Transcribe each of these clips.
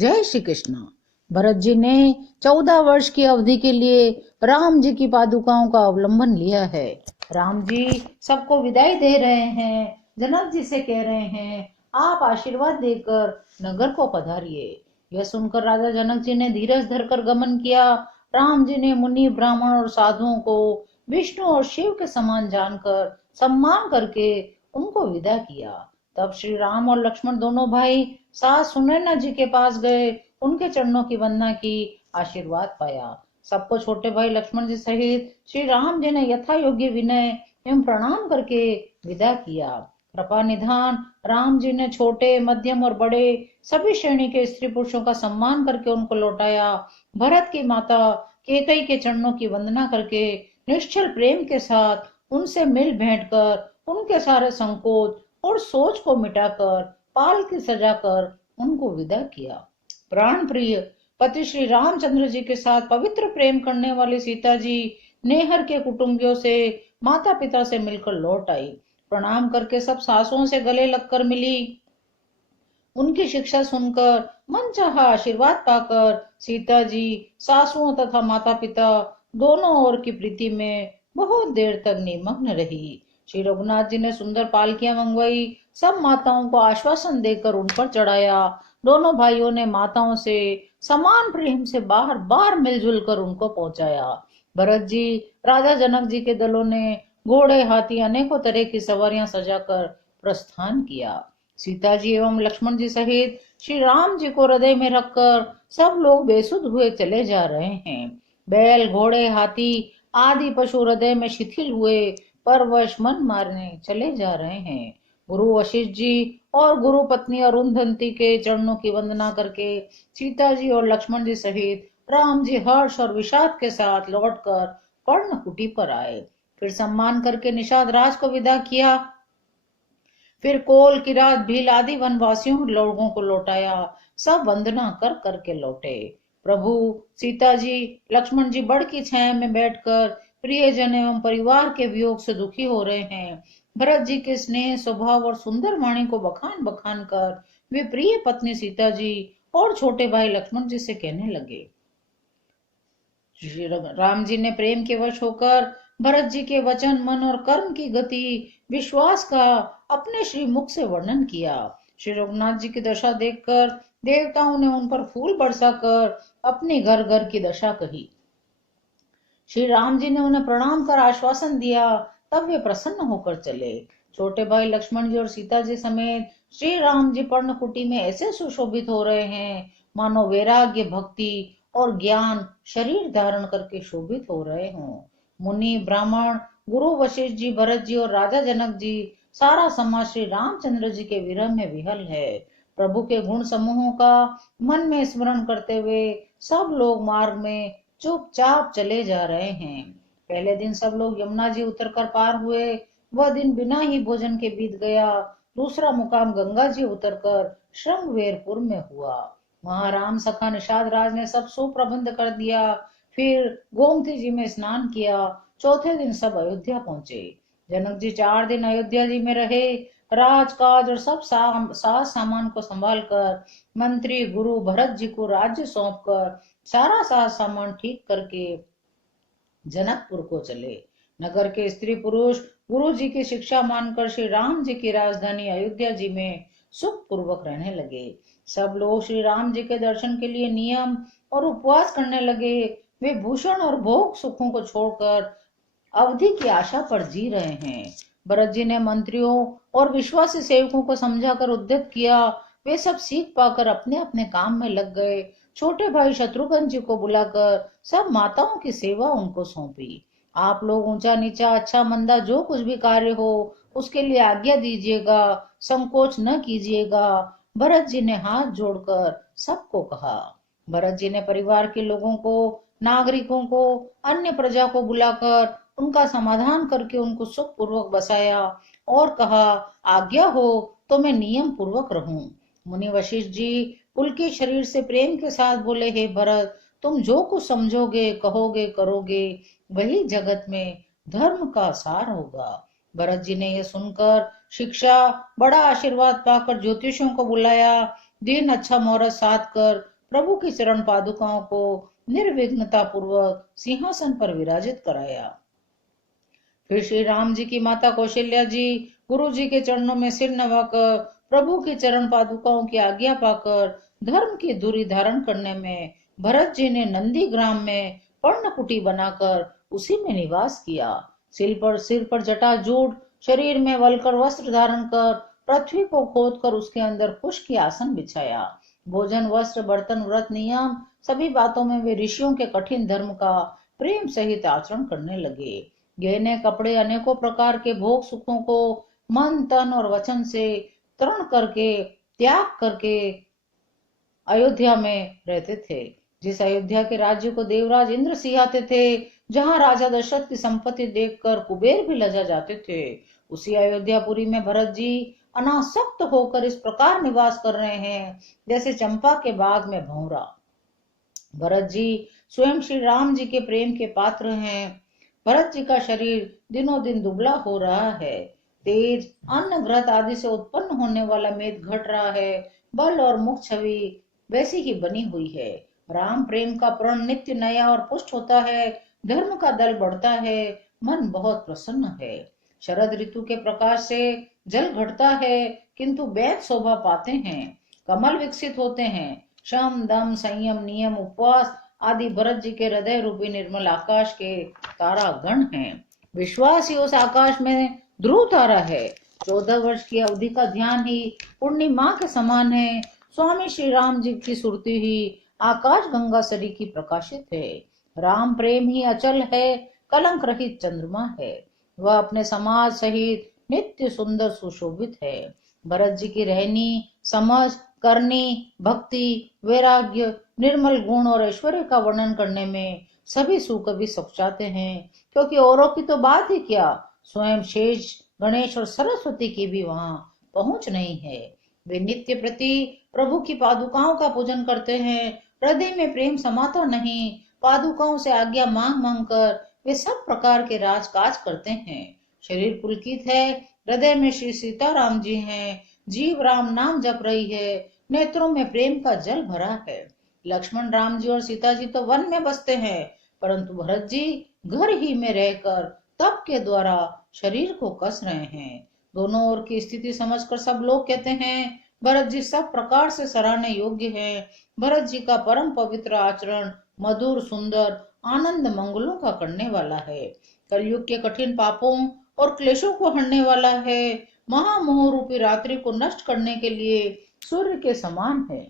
जय श्री कृष्ण। भरत जी ने 14 वर्ष की अवधि के लिए राम जी की पादुकाओं का अवलंबन लिया है। राम जी सबको विदाई दे रहे हैं। जनक जी से कह रहे हैं, आप आशीर्वाद देकर नगर को पधारिए। यह सुनकर राजा जनक जी ने धीरज धरकर गमन किया। राम जी ने मुनि ब्राह्मण और साधुओं को विष्णु और शिव के समान जानकर सम्मान करके उनको विदा किया। तब श्री राम और लक्ष्मण दोनों भाई सास सुनैना जी के पास गए, उनके चरणों की वंदना की, आशीर्वाद पाया। सबको छोटे भाई लक्ष्मण जी सहित श्री राम जी ने यथा योग्य विनय एवं प्रणाम करके विदा किया। कृपा निधान राम जी ने छोटे, मध्यम और बड़े सभी श्रेणी के स्त्री पुरुषों का सम्मान करके उनको लौटाया। भरत की माता कैकेयी के चरणों की वंदना करके निश्चल प्रेम के साथ उनसे मिल भेंट कर उनके सारे संकोच और सोच को मिटाकर पालकी सजाकर उनको विदा किया। प्राण प्रिय पति श्री रामचंद्र जी के साथ पवित्र प्रेम करने वाली सीता जी नेहर के कुटुंबियों से, माता पिता से मिलकर लौट आई। प्रणाम करके सब सासुओं से गले लगकर मिली। उनकी शिक्षा सुनकर मनचाहा आशीर्वाद पाकर सीता जी सासुओं तथा माता पिता दोनों ओर की प्रीति में बहुत देर तक निमग्न रही। श्री रघुनाथ जी ने सुंदर पालकियां मंगवाई, सब माताओं को आश्वासन देकर उन पर चढ़ाया। दोनों भाइयों ने माताओं से समान प्रेम से बार बार मिलजुल कर उनको पहुंचाया। भरत जी, राजा जनक जी के दलों ने घोड़े, हाथी, अनेकों तरह की सवारियां सजाकर प्रस्थान किया। सीता जी एवं लक्ष्मण जी सहित श्री राम जी को हृदय में रखकर सब लोग बेसुध हुए चले जा रहे हैं। बैल, घोड़े, हाथी आदि पशु हृदय में शिथिल हुए परवश मन मारने चले जा रहे हैं। गुरु वशिष्ठ जी और गुरु पत्नी अरुंधति के चरणों की वंदना करके सीता जी और लक्ष्मण जी सहित राम जी हर्ष और विषाद के साथ लौटकर पर्णकुटी पर आए। फिर सम्मान करके निषाद राज को विदा किया। फिर कोल, किरात, भील आदि वनवासियों लोगों को लौटाया। सब वंदना कर करके लौटे। प्रभु सीता जी, लक्ष्मण जी बड़ की छाया में बैठकर प्रियजन एवं परिवार के वियोग से दुखी हो रहे हैं। भरत जी के स्नेह, स्वभाव और सुंदर वाणी को बखान बखान कर वे प्रिय पत्नी सीता जी और छोटे भाई लक्ष्मण जी से कहने लगे। श्री राम जी ने प्रेम के वश होकर भरत जी के वचन, मन और कर्म की गति, विश्वास का अपने श्री मुख से वर्णन किया। श्री रघुनाथ जी की दशा देखकर देवताओं ने उन पर फूल बरसाकर अपने घर घर की दशा कही। श्री राम जी ने उन्हें प्रणाम कर आश्वासन दिया, तब वे प्रसन्न होकर चले। छोटे भाई लक्ष्मण जी और सीता जी समेत श्री राम जी पर्णकुटी में ऐसे सुशोभित हो रहे हैं मानो वैराग्य, भक्ति और ज्ञान शरीर धारण करके शोभित हो रहे हों। मुनि, ब्राह्मण, गुरु वशिष्ठ जी, भरत जी और राजा जनक जी, सारा समाज श्री रामचंद्र जी के विरह में विहल है। प्रभु के गुण समूहों का मन में स्मरण करते हुए सब लोग मार्ग में चुपचाप चले जा रहे हैं। पहले दिन सब लोग यमुना जी उतरकर पार हुए। वह दिन बिना ही भोजन के बीत गया। दूसरा मुकाम गंगा जी उतरकर श्रृंगवेरपुर में हुआ। वहां राम सखा निषाद राज ने सब सुप्रबंध कर दिया। फिर गोमती जी में स्नान किया। चौथे दिन सब अयोध्या पहुंचे। जनक जी 4 दिन अयोध्या जी में रहे। राजकाज और सब साज सामान को संभाल कर मंत्री गुरु भरत जी को राज्य सौंप कर सारा साज सामान ठीक करके जनकपुर को चले। नगर के स्त्री पुरुष गुरु जी की शिक्षा मानकर श्री राम जी की राजधानी अयोध्या जी में सुख पूर्वक रहने लगे। सब लोग श्री राम जी के दर्शन के लिए नियम और उपवास करने लगे। वे भूषण और भोग सुखों को छोड़कर अवधि की आशा पर जी रहे हैं। भरत जी ने मंत्रियों और विश्वासी सेवकों को समझाकर उद्यत किया। वे सब सीख पाकर अपने अपने काम में लग गए। छोटे भाई शत्रुघ्न जी को बुलाकर सब माताओं की सेवा उनको सौंपी। आप लोग ऊंचा नीचा, अच्छा मंदा जो कुछ भी कार्य हो उसके लिए आज्ञा दीजिएगा, संकोच न कीजिएगा। भरत जी ने हाथ जोड़कर सबको कहा। भरत जी ने परिवार के लोगों को, नागरिकों को, अन्य प्रजा को बुलाकर उनका समाधान करके उनको सुख पूर्वक बसाया और कहा, आज्ञा हो तो मैं नियम पूर्वक रहूं। मुनि वशिष्ठ जी पुलकित शरीर से प्रेम के साथ बोले, हे भरत, तुम जो कुछ समझोगे, कहोगे, करोगे वही जगत में धर्म का सार होगा। भरत जी ने यह सुनकर शिक्षा, बड़ा आशीर्वाद पाकर ज्योतिषियों को बुलाया। दिन अच्छा मुहूर्त साध कर प्रभु की चरण पादुकाओं को निर्विघ्नता पूर्वक सिंहासन पर विराजित कराया। फिर श्री राम जी की माता कौशल्या जी गुरु जी के चरणों में सिर नवाकर प्रभु की चरण पादुकाओं की आज्ञा पाकर धर्म की धुरी धारण करने में भरत जी ने नंदी ग्राम में पर्णकुटी बनाकर उसी में निवास किया। सिर पर जटाजूट, शरीर में वलकर वस्त्र धारण कर पृथ्वी को खोद कर उसके अंदर कुश की आसन बिछाया। भोजन, वस्त्र, बर्तन, व्रत, नियम सभी बातों में वे ऋषियों के कठिन धर्म का प्रेम सहित आचरण करने लगे। गहने कपड़े, अनेकों प्रकार के भोग सुखों को मन, तन और वचन से तरण करके त्याग करके अयोध्या में रहते थे। जिस अयोध्या के राज्य को देवराज इंद्र सिंहाते थे, जहां राजा दशरथ की संपत्ति देखकर कुबेर भी लजा जाते थे, उसी अयोध्यापुरी में भरत जी अनासक्त होकर इस प्रकार निवास कर रहे हैं जैसे चंपा के बाग में भंवरा। भरत जी स्वयं श्री राम जी के प्रेम के पात्र हैं। भरत जी का शरीर दिनों दिन दुबला हो रहा है। तेज, अन्न, घृत आदि से उत्पन्न होने वाला मेद घट रहा है। बल और मुख छवि वैसी ही बनी हुई है। राम प्रेम का प्रण नित्य नया और पुष्ट होता है। धर्म का दल बढ़ता है। मन बहुत प्रसन्न है। शरद ऋतु के प्रकाश से जल घटता है, किंतु वैद शोभा पाते हैं। कमल विकसित होते हैं। शम, दम, संयम, नियम, उपवास आदि भरत जी के हृदय रूपी निर्मल आकाश के तारा गण हैं। विश्वास ही उस आकाश में ध्रुव तारा है। 14 वर्ष की अवधि का ध्यान ही पूर्णिमा के समान है। स्वामी श्री राम जी की सुरती ही आकाश गंगा सरी की प्रकाशित है। राम प्रेम ही अचल है, कलंक रहित चंद्रमा है। वह अपने समाज सहित नित्य सुंदर सुशोभित है। भरत जी की रहनी, समझ, करनी, भक्ति, वैराग्य, निर्मल गुण और ऐश्वर्य का वर्णन करने में सभी सुकवि सकुचाते हैं, क्योंकि औरों की तो बात ही क्या, स्वयं शेष, गणेश और सरस्वती की भी वहां पहुंच नहीं है। वे नित्य प्रति प्रभु की पादुकाओं का पूजन करते हैं। हृदय में प्रेम समाता नहीं। पादुकाओं से आज्ञा मांग मांग कर वे सब प्रकार के राजकाज करते हैं। शरीर पुलकित है। हृदय में श्री सीताराम जी हैं। जीव राम नाम जप रही है। नेत्रों में प्रेम का जल भरा है। लक्ष्मण, राम जी और सीता जी तो वन में बसते हैं, परंतु भरत जी घर ही में रहकर तप के द्वारा शरीर को कस रहे हैं। दोनों ओर की स्थिति समझकर सब लोग कहते हैं भरत जी सब प्रकार से सराहने योग्य है। भरत जी का परम पवित्र आचरण मधुर, सुंदर, आनंद मंगलों का करने वाला है। कलयुग के कठिन पापों और क्लेशों को हरने वाला है। महामोह रूपी रात्रि को नष्ट करने के लिए सूर्य के समान है।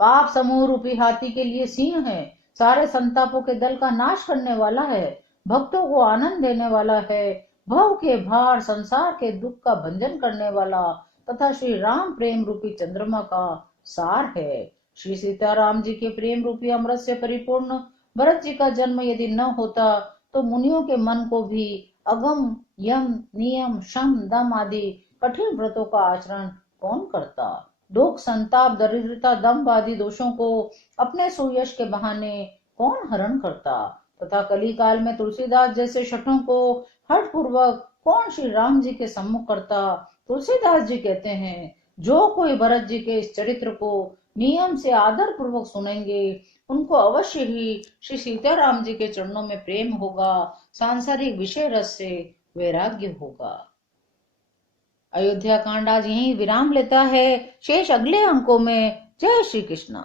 पाप समूह रूपी हाथी के लिए सिंह है। सारे संतापों के दल का नाश करने वाला है। भक्तों को आनंद देने वाला है। भव के भार, संसार के दुख का भंजन करने वाला तथा श्री राम प्रेम रूपी चंद्रमा का सार है। श्री सीताराम जी के प्रेम रूपी अमृत से परिपूर्ण भरत जी का जन्म यदि न होता तो मुनियों के मन को भी अगम, यम, नियम, शम, दम आदि कठिन व्रतों का आचरण कौन करता। दुख, संताप, दरिद्रता, दम्भ आदि दोषों को अपने सुयश के बहाने कौन हरण करता तथा कली काल में तुलसीदास जैसे शठों को हठ पूर्वक कौन श्री राम जी के सम्मुख करता। तुलसीदास जी कहते हैं, जो कोई भरत जी के इस चरित्र को नियम से आदर पूर्वक सुनेंगे, उनको अवश्य ही श्री सीताराम जी के चरणों में प्रेम होगा, सांसारिक विषय रस से वैराग्य होगा। अयोध्या कांड आज यहीं विराम लेता है। शेष अगले अंकों में। जय श्री कृष्ण।